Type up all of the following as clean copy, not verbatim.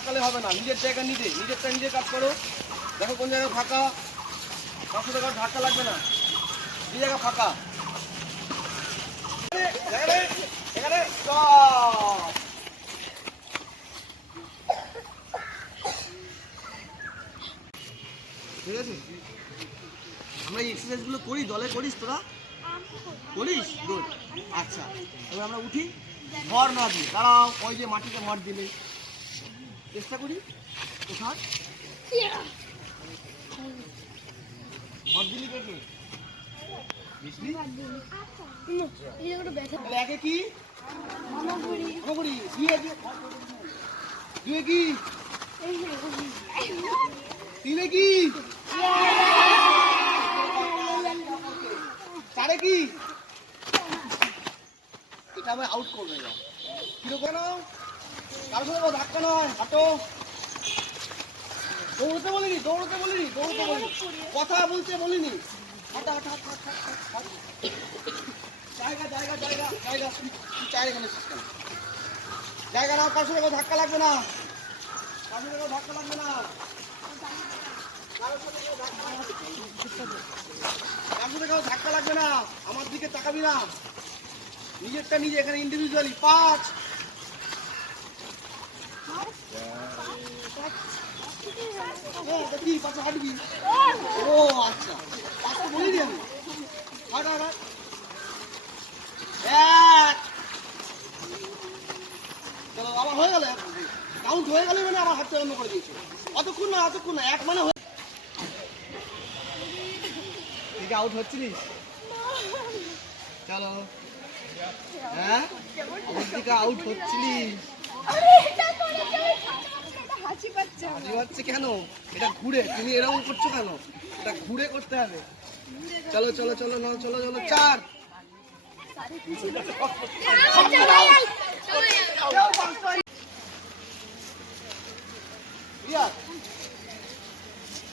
তাকালে হবে না, নিজের জায়গা নিজেরটা নিজে কাজ করো। দেখো কোন জায়গায় ফাঁকা, কার সাথে কারো ধাক্কা লাগবে না, যে জায়গা ফাঁকা এখানে স্টপ। ঠিক আছে, আমরা এই এক্সারসাইজগুলো করি, দলে করিস তোরা? করিস? গুড। আচ্ছা, এবার আমরা উঠি, ভর না দিই, দাঁড়াও, ওই যে মাটিতে ভর দিলে চেষ্টা করি ওঠার। ভর দিলি কে কে? একে কি? দুয়ে কি? তিনে কি? চারে কি? এটা আমি আউট করবো। এবার কিরকম কারোর সাথে ধাক্কা নয়, হাঁটো। দৌড়তে বলিনি, কথা বলতে বলিনি। হাঁটা হাঁটা হাঁটা হাঁটা, জায়গা জায়গা জায়গা জায়গা, চার এখানে জায়গা নাও। কারোর সাথে ধাক্কা লাগবে না, কারোর সাথে ধাক্কা লাগবে না, কারোর সাথে কারো ধাক্কা লাগবে না। আমার দিকে তাকাবি না, নিজেরটা নিজে, এখানে ইন্ডিভিজুয়ালি। 5 কি পাশে হাঁটবি? ও আচ্ছা, পাশে বলিনি আমি। হাঁট হাঁট হাঁট। 1 চলো, আমার হয়ে গেল, কাউন্ট হয়ে গেলে মানে আমার হাতটা বন্ধ করে দিয়েছে। অতক্ষণ না 1 মানে ঠিক আউট হচ্ছিলিস। চলো, হ্যাঁ ওর দিকে আউট হচ্ছিলিস। হাসি পাচ্ছে কেন? এটা ঘুরে, তুমি এরকম করছো কেন? এটা ঘুরে করতে হবে। চলো চলো চলো না, চলো চলো। 4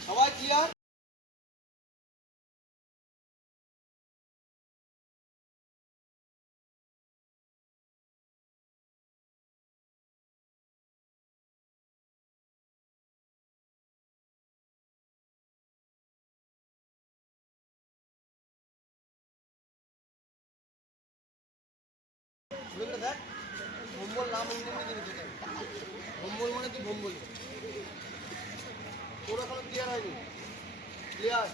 সবাই ক্লিয়ার? দেখ, ভম্বল নাম ভম্বল মানে তুই ভম্বলি। তোর এখন ক্লিয়ার হয়নি? ক্লিয়ার?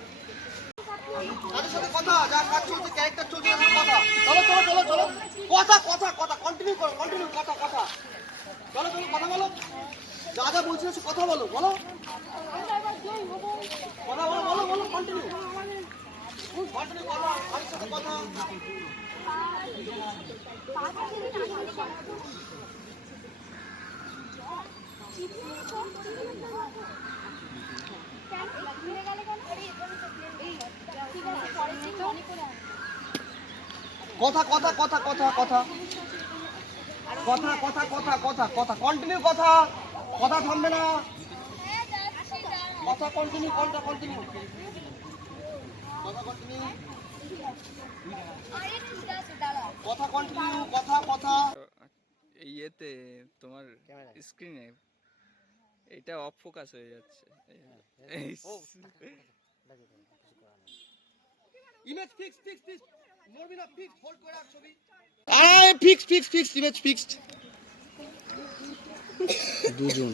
তাদের সাথে কথা, যা কাজ চলছে, ক্যারেক্টার চলছে, কথা। চলো চলো চলো চলো, কথা কথা কথা, কন্টিনিউ করো, কন্টিনিউ, কথা কথা। চলো চলো, কথা বলো, যা যা বলছি কথা বলো, বলো কথা বলো, বলো বলো, কন্টিনিউ কন্টিনিউ, কথা, বাড়ির সাথে কথা। কথা কথা কথা কথা কথা কথা কথা কথা কথা কথা, কন্টিনিউ কথা, কথা থামবে না, কথা কন্টিনিউ, কথা কন্টিনিউ, কথা কন্টিনিউ, কথা কন্টিনিউ, কথা কথা। ইয়েতে তোমার স্ক্রিনে এটা অফ ফোকাস হয়ে যাচ্ছে। ইমেজ ফিক্স ফিক্স ফিক্স, নড়বি না, ফিক্স, হোল্ড করে রাখ ছবি। আরে fix fix fix, image fixed. দুজন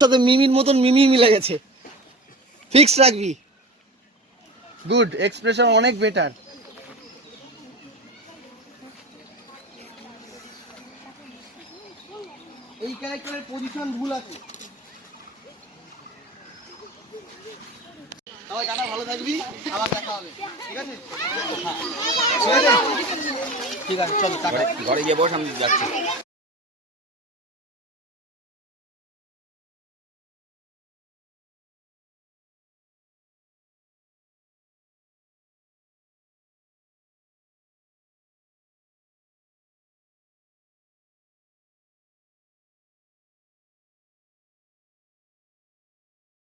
সাথে মিমির মতন মিমি মিলে গেছে। ফিক্স রাখবি, গুড, এক্সপ্রেশন অনেক বেটার। এই ক্যারেক্টারের পজিশন ভুল আছে। সবাই টাটা, ভালো থাকবি, আবার দেখা হবে, ঠিক আছে? ঠিক আছে, চলো টাটা। ঘরে গিয়ে বস, আমি যাচ্ছি।